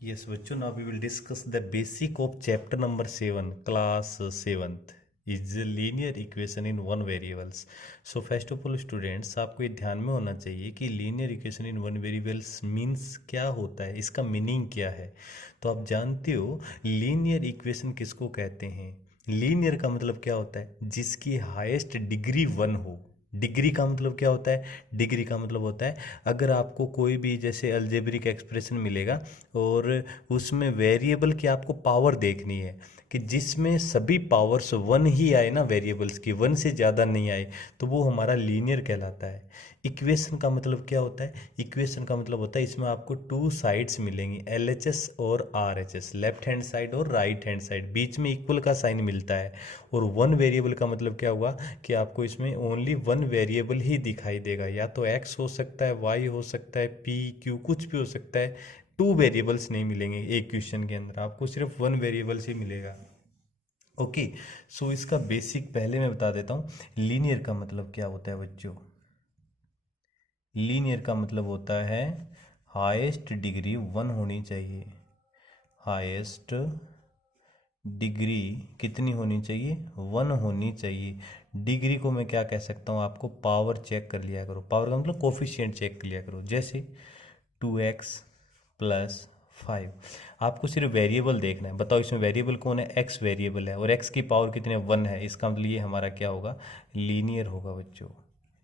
Yes, bachcho, now we will discuss the basic of chapter number 7, class 7th is linear equation in one variables. So first of all students, आपको ये ध्यान में होना चाहिए कि linear equation in one variables means क्या होता है, इसका मीनिंग क्या है। तो आप जानते हो linear equation किसको कहते हैं। लीनियर का मतलब क्या होता है, जिसकी हाईएस्ट डिग्री 1 हो। डिग्री का मतलब क्या होता है, डिग्री का मतलब होता है अगर आपको कोई भी जैसे अलजेब्रिक एक्सप्रेशन मिलेगा और उसमें वेरिएबल की आपको पावर देखनी है कि जिसमें सभी पावर्स 1 ही आए ना, वेरिएबल्स की 1 से ज़्यादा नहीं आए, तो वो हमारा लीनियर कहलाता है। इक्वेशन का मतलब क्या होता है, इक्वेशन का मतलब होता है इसमें आपको टू साइड्स मिलेंगी, LHS और RHS, लेफ्ट हैंड साइड और राइट हैंड साइड, बीच में इक्वल का साइन मिलता है। और वन वेरिएबल का मतलब क्या हुआ कि आपको इसमें ओनली वन वेरिएबल ही दिखाई देगा, या तो x हो सकता है, y हो सकता है, p q कुछ भी हो सकता है। टू वेरिएबल्स नहीं मिलेंगे एक क्वेश्चन के अंदर, आपको सिर्फ वन वेरिएबल्स ही मिलेगा। ओके, सो इसका बेसिक पहले मैं बता देता हूँ। लीनियर का मतलब क्या होता है बच्चों, लीनियर का मतलब होता है हाईएस्ट डिग्री 1 होनी चाहिए। हाईएस्ट डिग्री कितनी होनी चाहिए, 1 होनी चाहिए। डिग्री को मैं क्या कह सकता हूँ, आपको पावर चेक कर लिया करो, पावर का मतलब कोफिशिएंट चेक कर लिया करो। जैसे 2x प्लस 5, आपको सिर्फ वेरिएबल देखना है, बताओ इसमें वेरिएबल कौन है, x वेरिएबल है और x की पावर कितने 1 है, इसका मतलब ये हमारा क्या होगा, लीनियर होगा बच्चों,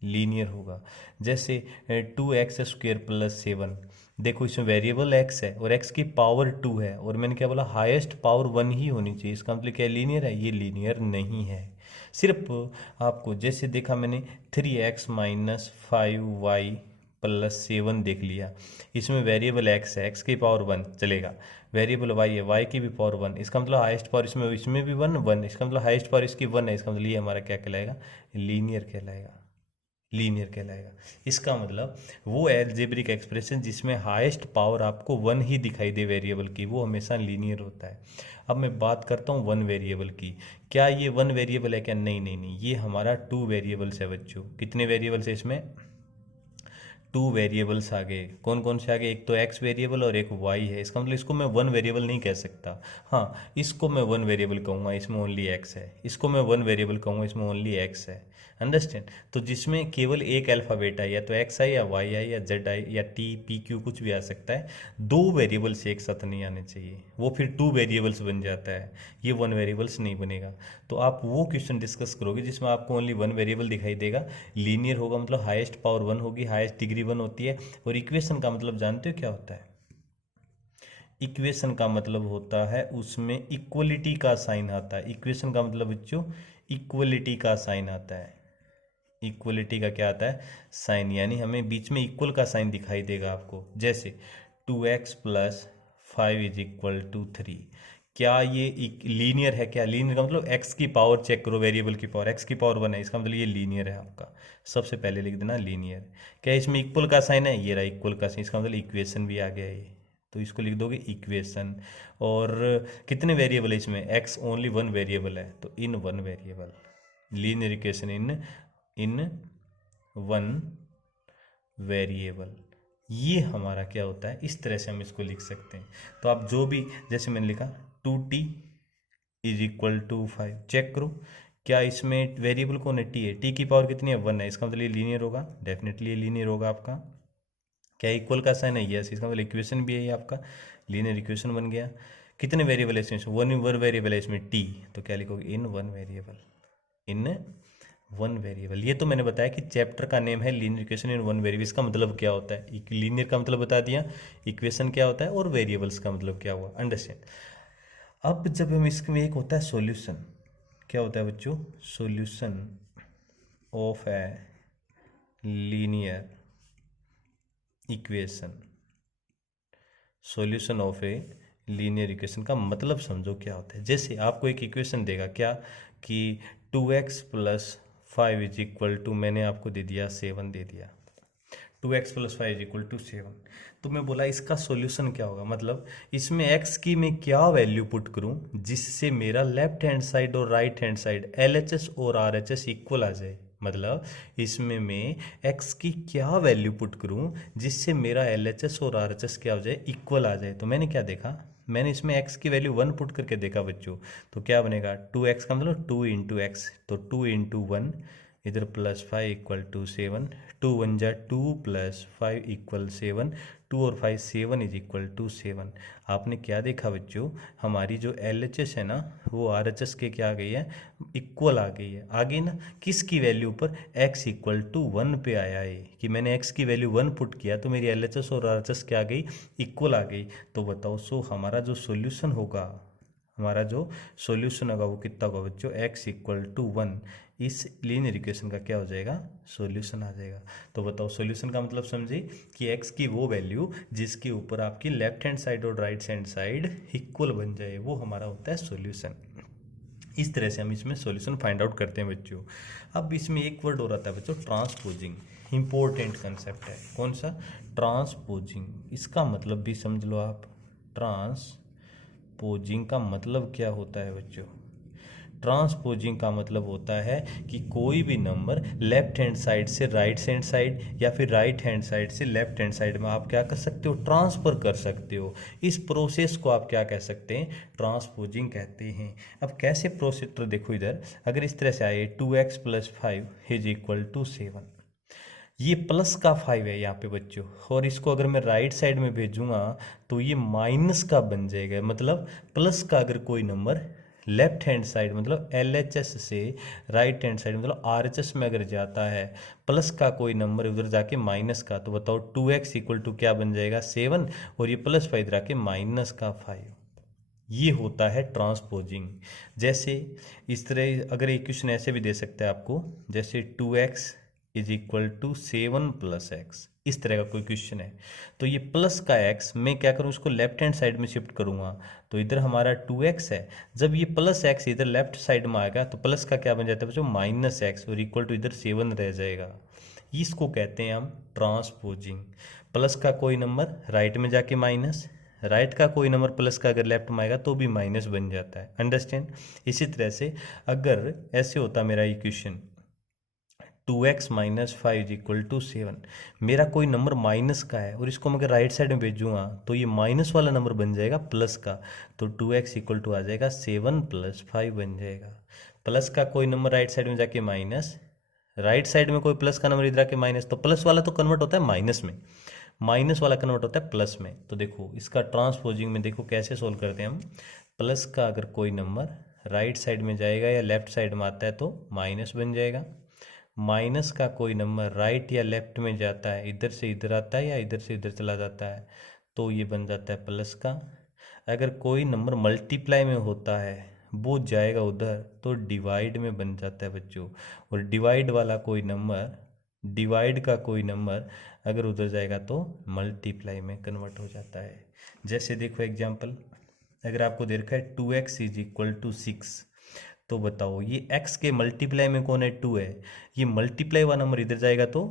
लीनियर होगा। जैसे 2x² प्लस 7, देखो इसमें वेरिएबल x है और x की पावर 2 है और मैंने क्या बोला, हाईएस्ट पावर 1 ही होनी चाहिए, इसका मतलब क्या लीनियर है, ये लीनियर नहीं है। सिर्फ आपको जैसे देखा मैंने 3x माइनस 5y प्लस 7 देख लिया, इसमें वेरिएबल x है, x की पावर 1 चलेगा, वेरिएबल y है, y की भी पावर 1, इसका मतलब हाईएस्ट पावर इसमें भी 1 इसका मतलब हाईएस्ट पावर इसकी 1 है, इसका मतलब ये हमारा क्या कहलाएगा, लीनियर कहलाएगा, लीनियर कहलाएगा। इसका मतलब वो एल्जेब्रिक एक्सप्रेशन जिसमें हाईएस्ट पावर आपको 1 ही दिखाई दे वेरिएबल की, वो हमेशा लीनियर होता है। अब मैं बात करता हूँ वन वेरिएबल की, क्या ये वन वेरिएबल है क्या, नहीं नहीं नहीं, ये हमारा टू वेरिएबल्स है बच्चों। कितने वेरिएबल्स है इसमें, टू वेरिएबल्स आ गए, कौन कौन से आ गए, एक तो एक्स वेरिएबल और एक वाई है, इसका मतलब इसको मैं वन वेरिएबल नहीं कह सकता। हाँ, इसको मैं वन वेरिएबल कहूँगा, इसमें ओनली एक्स है, इसको मैं वन वेरिएबल कहूँगा, इसमें ओनली एक्स है। अंडरस्टैंड, तो जिसमें केवल एक अल्फ़ाबेट है, या तो एक्स आई या वाई आई या जेड आई या टी पी क्यू कुछ भी आ सकता है, दो वेरिएबल्स एक साथ नहीं आने चाहिए, वो फिर टू वेरिएबल्स बन जाता है, ये वन वेरिएबल्स नहीं बनेगा। तो आप वो क्वेश्चन डिस्कस करोगे जिसमें आपको ओनली वन वेरिएबल दिखाई देगा, लीनियर होगा, मतलब हाईएस्ट पावर 1 होगी, हाईएस्ट डिग्री 1 होती है। और इक्वेशन का मतलब जानते हो क्या होता है, इक्वेशन का मतलब होता है उसमें इक्वलिटी का साइन आता है। इक्वेशन का मतलब बच्चों इक्वलिटी का साइन आता है, इक्वलिटी का क्या आता है, साइन, यानी हमें बीच में इक्वल का साइन दिखाई देगा आपको। जैसे 2x plus 5 is equal to 3, क्या ये लीनियर है, क्या लीनियर का मतलब x की पावर चेक करो, वेरिएबल की पावर, x की पावर 1 है, इसका मतलब ये लीनियर है आपका। सबसे पहले लिख देना लीनियर। क्या इसमें इक्वल का साइन है, ये रहा इक्वल का साइन, इसका मतलब इक्वेशन भी आ गया ये, तो इसको लिख दोगे इक्वेशन। और कितने वेरिएबल है इसमें, x ओनली वन वेरिएबल है, तो in one variable, linear equation in in one variable, ये हमारा क्या होता है, इस तरह से हम इसको लिख सकते हैं। तो आप जो भी, जैसे मैंने लिखा 2t is equal to 5, check करो क्या इसमें वेरिएबल कौन है, टी है, टी की पावर कितनी है 1 है, इसका मतलब ये लीनियर होगा, डेफिनेटली ये लीनियर होगा आपका। क्या इक्वल का साइन है, यस, इसका मतलब इक्वेशन भी है ये आपका, लीनियर इक्वेशन बन गया। कितने वेरिएबल है इसमें, वन वन वेरिएबल है इसमें टी, तो क्या लिखोगे, in one variable, in one variable. ये तो मैंने बताया कि चैप्टर का नेम है linear equation in one variable, इसका मतलब क्या होता है, लीनियर का मतलब बता दिया, इक्वेशन क्या होता है और वेरिएबल्स का मतलब क्या हुआ, अंडरस्टैंड। अब जब हम इसमें एक होता है सॉल्यूशन, क्या होता है बच्चों, solution of a linear equation, solution of a linear equation का मतलब समझो क्या होता है। जैसे आपको एक इक्वेशन देगा क्या, कि 2x plus 5 is equal to, मैंने आपको दे दिया 7 दे दिया, 2x plus 5 is equal to 7, तो मैं बोला इसका सॉल्यूशन क्या होगा, मतलब इसमें x की मैं क्या वैल्यू पुट करूं जिससे मेरा लेफ्ट हैंड साइड और राइट हैंड साइड LHS और RHS इक्वल आ जाए। मतलब इसमें मैं x की क्या वैल्यू पुट करूं जिससे मेरा LHS और RHS क्या हो जाए, इक्वल आ जाए। तो मैंने क्या देखा, मैंने इसमें x की वैल्यू 1 पुट करके देखा बच्चों। तो क्या बनेगा, 2x का मतलब 2 इंटू एक्स, तो 2 इंटू 1 इधर +5 इक्वल टू 7, 2 1 जा 2 +5 इक्वल 7, 2 और 5 7 इज इक्वल टू 7। आपने क्या देखा बच्चों, हमारी जो LHS है ना वो RHS के क्या आ गई है, इक्वल आ गई है। आगे ना किसकी वैल्यू पर, x इक्वल टू 1 पे आया है कि मैंने x की वैल्यू 1 पुट किया तो मेरी LHS और RHS क्या आ गई, इक्वल आ गई। तो बताओ सो हमारा जो सॉल्यूशन होगा, हमारा जो सॉल्यूशन होगा वो कितना होगा बच्चों, x इक्वल टू 1। इस लीनियर इक्वेशन का क्या हो जाएगा, सॉल्यूशन आ जाएगा। तो बताओ सॉल्यूशन का मतलब समझे कि x की वो वैल्यू जिसके ऊपर आपकी लेफ्ट हैंड साइड और राइट हैंड साइड इक्वल बन जाए, वो हमारा होता है सॉल्यूशन। इस तरह से हम इसमें सॉल्यूशन फाइंड आउट करते हैं बच्चों। अब इसमें एक वर्ड और आता है बच्चों, ट्रांसपोजिंग। इंपॉर्टेंट कंसेप्ट है, कौन सा, ट्रांसपोजिंग। इसका मतलब भी समझ लो आप, ट्रांसपोजिंग का मतलब क्या होता है बच्चों। ट्रांसपोजिंग का मतलब होता है कि कोई भी नंबर लेफ्ट हैंड साइड से राइट हैंड साइड या फिर राइट हैंड साइड से लेफ्ट हैंड साइड में आप क्या कर सकते हो, ट्रांसफर कर सकते हो। इस प्रोसेस को आप क्या कह सकते हैं, ट्रांसपोजिंग कहते हैं। अब कैसे प्रोसेस, तो देखो इधर अगर इस तरह से आए 2x + 5 इज इक्वल टू 7, ये प्लस का 5 है यहाँ पे बच्चों, और इसको अगर मैं राइट साइड में भेजूंगा तो ये माइनस का बन जाएगा। मतलब प्लस का अगर कोई नंबर लेफ्ट हैंड साइड मतलब LHS से राइट हैंड साइड मतलब RHS में अगर जाता है, प्लस का कोई नंबर उधर जाके माइनस का, तो बताओ 2x इक्वल टू क्या बन जाएगा, 7, और ये +5 इधर आके माइनस का 5। ये होता है ट्रांसपोजिंग। जैसे इस तरह अगर इक्वेशन ऐसे भी दे सकता है आपको, जैसे 2x is equal to 7 + x, इस तरह का कोई क्वेश्चन है। तो ये प्लस का x मैं क्या करूँ, इसको लेफ्ट हैंड साइड में शिफ्ट करूँगा, तो इधर हमारा 2x है। जब ये +x इधर लेफ्ट साइड में आएगा तो प्लस का क्या बन जाता है बच्चों, -x, और इक्वल टू इधर 7 रह जाएगा। इसको कहते हैं हम ट्रांसपोजिंग। प्लस का कोई नंबर राइट में जाके माइनस, राइट का कोई नंबर प्लस का अगर लेफ्ट में आएगा तो भी माइनस बन जाता है। अंडरस्टैंड। इसी तरह से अगर ऐसे होता मेरा equation 2x - 5 is equal to 7, मेरा कोई नंबर माइनस का है और इसको मैं अगर राइट साइड में भेजूंगा तो ये माइनस वाला नंबर बन जाएगा प्लस का, तो 2x इक्वल टू आ जाएगा 7 + 5 बन जाएगा। प्लस का कोई नंबर राइट साइड में जाके माइनस, राइट साइड में कोई प्लस का नंबर इधर आके माइनस, तो प्लस वाला तो कन्वर्ट होता है माइनस में, माइनस वाला कन्वर्ट होता है प्लस में। तो देखो इसका ट्रांसपोजिंग में देखो कैसे सोल्व करते हैं हम। प्लस का अगर कोई नंबर राइट साइड में जाएगा या लेफ्ट साइड में आता है तो माइनस बन जाएगा। माइनस का कोई नंबर राइट या लेफ्ट में जाता है, इधर से इधर आता है या इधर से इधर चला जाता है, तो ये बन जाता है प्लस का। अगर कोई नंबर मल्टीप्लाई में होता है वो जाएगा उधर तो डिवाइड में बन जाता है बच्चों, और डिवाइड वाला कोई नंबर, डिवाइड का कोई नंबर अगर उधर जाएगा तो मल्टीप्लाई में कन्वर्ट हो जाता है। जैसे देखो एग्जांपल, अगर आपको दे रखा है 2x इज इक्वल टू 6, तो बताओ ये x के मल्टीप्लाई में कौन है, 2 है, ये मल्टीप्लाई वाला नंबर इधर जाएगा तो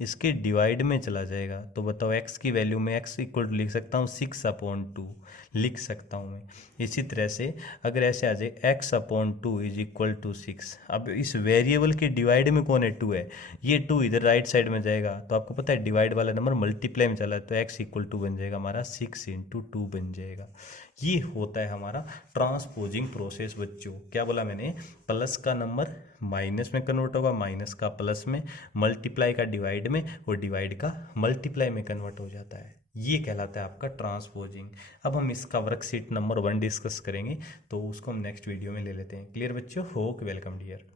इसके डिवाइड में चला जाएगा। तो बताओ x की वैल्यू में x इक्वल टू लिख सकता हूँ 6/2 लिख सकता हूँ मैं। इसी तरह से अगर ऐसे आ जाए x/2 इज इक्वल टू 6, अब इस वेरिएबल के डिवाइड में कौन है, 2 है, ये 2 इधर राइट साइड में जाएगा तो आपको पता है डिवाइड वाला नंबर मल्टीप्लाई में चला है तो x इक्वल टू बन जाएगा हमारा 6 × 2 बन जाएगा। ये होता है हमारा ट्रांसपोजिंग प्रोसेस बच्चों। क्या बोला मैंने, प्लस का नंबर माइनस में कन्वर्ट होगा, माइनस का प्लस में, मल्टीप्लाई का डिवाइड में और डिवाइड का मल्टीप्लाई में कन्वर्ट हो जाता है। ये कहलाता है आपका ट्रांसपोजिंग। अब हम इसका वर्कशीट नंबर 1 डिस्कस करेंगे तो उसको हम नेक्स्ट वीडियो में ले लेते हैं। क्लियर बच्चों, होप वेलकम डियर।